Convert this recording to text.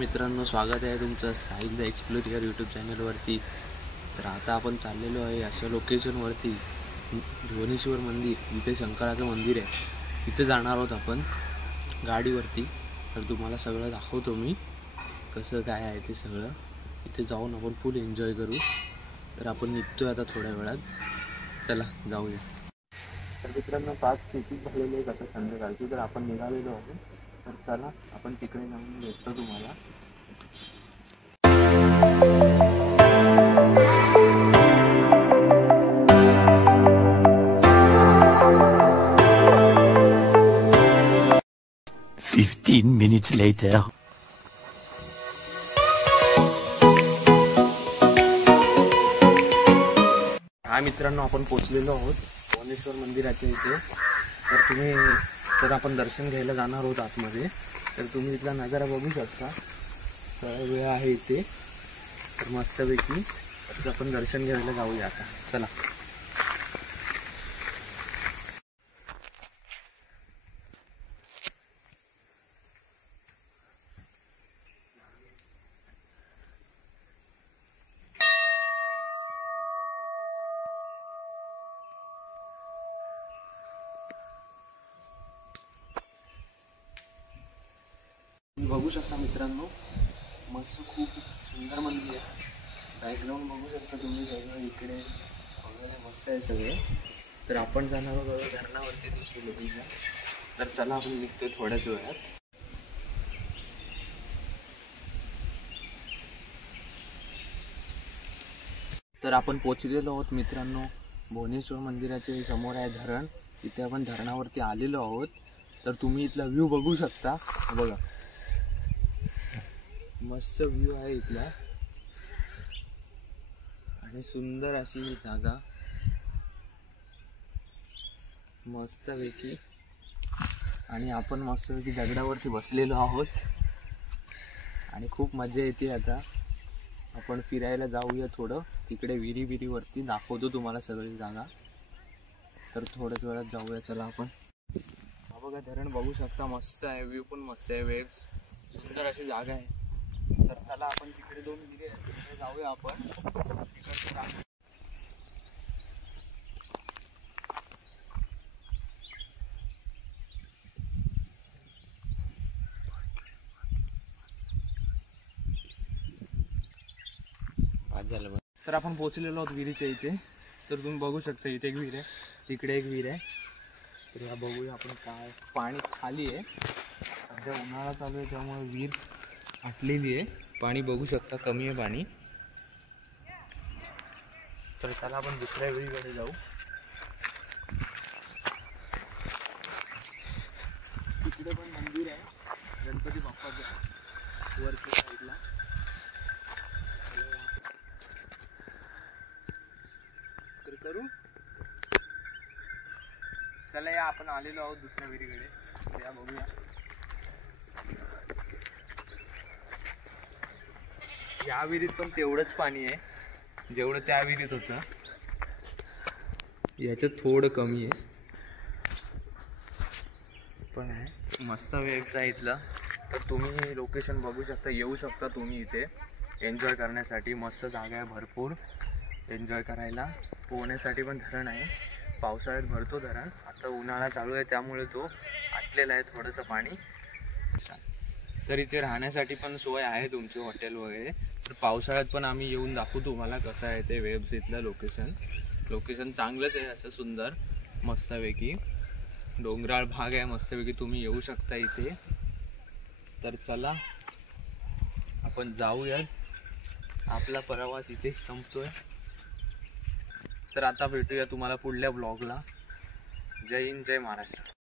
मित्रांनो, स्वागत आहे तुमचं साहिल द एक्सप्लोर यूट्यूब चॅनलवरती। तर आता आपण चाललेलो आहे अशा लोकेशनवरती, भुवनेश्वर मंदिर, इथे शंकराचं मंदिर आहे। इथे जाणार आहोत आपण गाडीवरती। तर तुम्हाला सगळं दाखवतो मी कसं काय आहे ते सगळं। इथे जाऊन आपण फुल एन्जॉय करू। तर आपण निघतोय आता थोड्या वेळात, चला जाऊया। तर मित्रांनो 5:30 झालेले आहेत आता संध्याकाळची। तर आपण निघालेलो आहोत, तर चला आपण तिकडे जाऊन भेटतो तुम्हाला। Minutes later. हा मित्रांनो, आपण पोचलेलो आहोत भुवनेश्वर मंदिराच्या इथे। तर आपण दर्शन घ्यायला जाणार आहोत आतमध्ये। तर तुम्ही इथला नजारा बघू शकता, सगळा वेळ आहे इथे। तर मस्तपैकी तर आपण दर्शन घ्यायला जाऊया आता, चला। बघू शकता मित्रांनो, मस्त खूप सुंदर मंदिर आहे। बॅकग्राऊंड बघू शकता तुम्ही, सगळं इकडे वगैरे मस्त आहे सगळे। तर आपण जाणार आहोत धरणावरती दुसरी लोकेशन। तर चला आपण निघतोय थोड्याच वेळात। तर आपण पोचलेलो आहोत मित्रांनो भुवनेश्वर मंदिराच्या समोर आहे धरण। इथे आपण धरणावरती आलेलो आहोत। तर तुम्ही इथला व्ह्यू बघू शकता, बघा मस्त व्ह्यू आहे इथला आणि सुंदर अशी ही जागा, मस्तपैकी। आणि आपण मस्तपैकी दगडावरती बसलेलो आहोत आणि खूप मजा येते। आता आपण फिरायला जाऊया थोडं तिकडे विहिरीवरती, दाखवतो तुम्हाला सगळी जागा। तर थोड्याच वेळात जाऊया, चला आपण। हा बघा धरण बघू शकता, मस्त आहे, व्ह्यू पण मस्त आहे, वेव्स, सुंदर अशी जागा आहे। तर चला आपण तिकडे 2 विहिरी आहेत, तिकडे जाऊया आपण तिकडे। झालं तर आपण पोहोचलेलो आहोत विहिरीच्या इथे। तर तुम्ही बघू शकता इथे एक विहीर आहे, तिकडे एक विहीर आहे। तर या बघूया आपण काय, पाणी खाली आहे, सध्या उन्हाळा चालू आहे त्यामुळे विहीर आटलेली आहे, पाणी बघू शकता कमी आहे पाणी। तर चला आपण दुसऱ्या विहिरीकडे जाऊ। तिकडे पण मंदिर आहे गणपती बाप्पाचं वरच्या साईडला। तर करू, चला या आपण आलेलो आहोत दुसऱ्या विहिरीकडे, या बघूया। या विहिरीत पण तेवढंच पाणी आहे जेवढं त्या विहिरीत होतं, याच्यात थोडं कमी आहे, पण आहे मस्त वेव्स आहे इथला। तर तुम्ही लोकेशन बघू शकता, येऊ शकता तुम्ही इथे एन्जॉय करण्यासाठी। मस्त जागा आहे, भरपूर एन्जॉय करायला। पोहण्यासाठी पण धरण आहे, पावसाळ्यात भरतो धरण, आता उन्हाळा चालू आहे त्यामुळे तो आटलेला आहे थोडंसं पाणी। तर इथे राहण्यासाठी पण सोय आहे तुमची, हॉटेल वगैरे। तर पावसाळ्यात पण आम्ही येऊन दाखवू तुम्हाला कसं आहे ते वेव्स इथलं लोकेशन चांगलंच आहे, असं सुंदर मस्तपैकी डोंगराळ भाग आहे मस्तपैकी, तुम्ही येऊ शकता इथे। तर चला आपण जाऊया, आपला प्रवास इथेच संपतोय। तर आता भेटूया तुम्हाला पुढल्या ब्लॉगला। जय हिंद, जय महाराष्ट्र।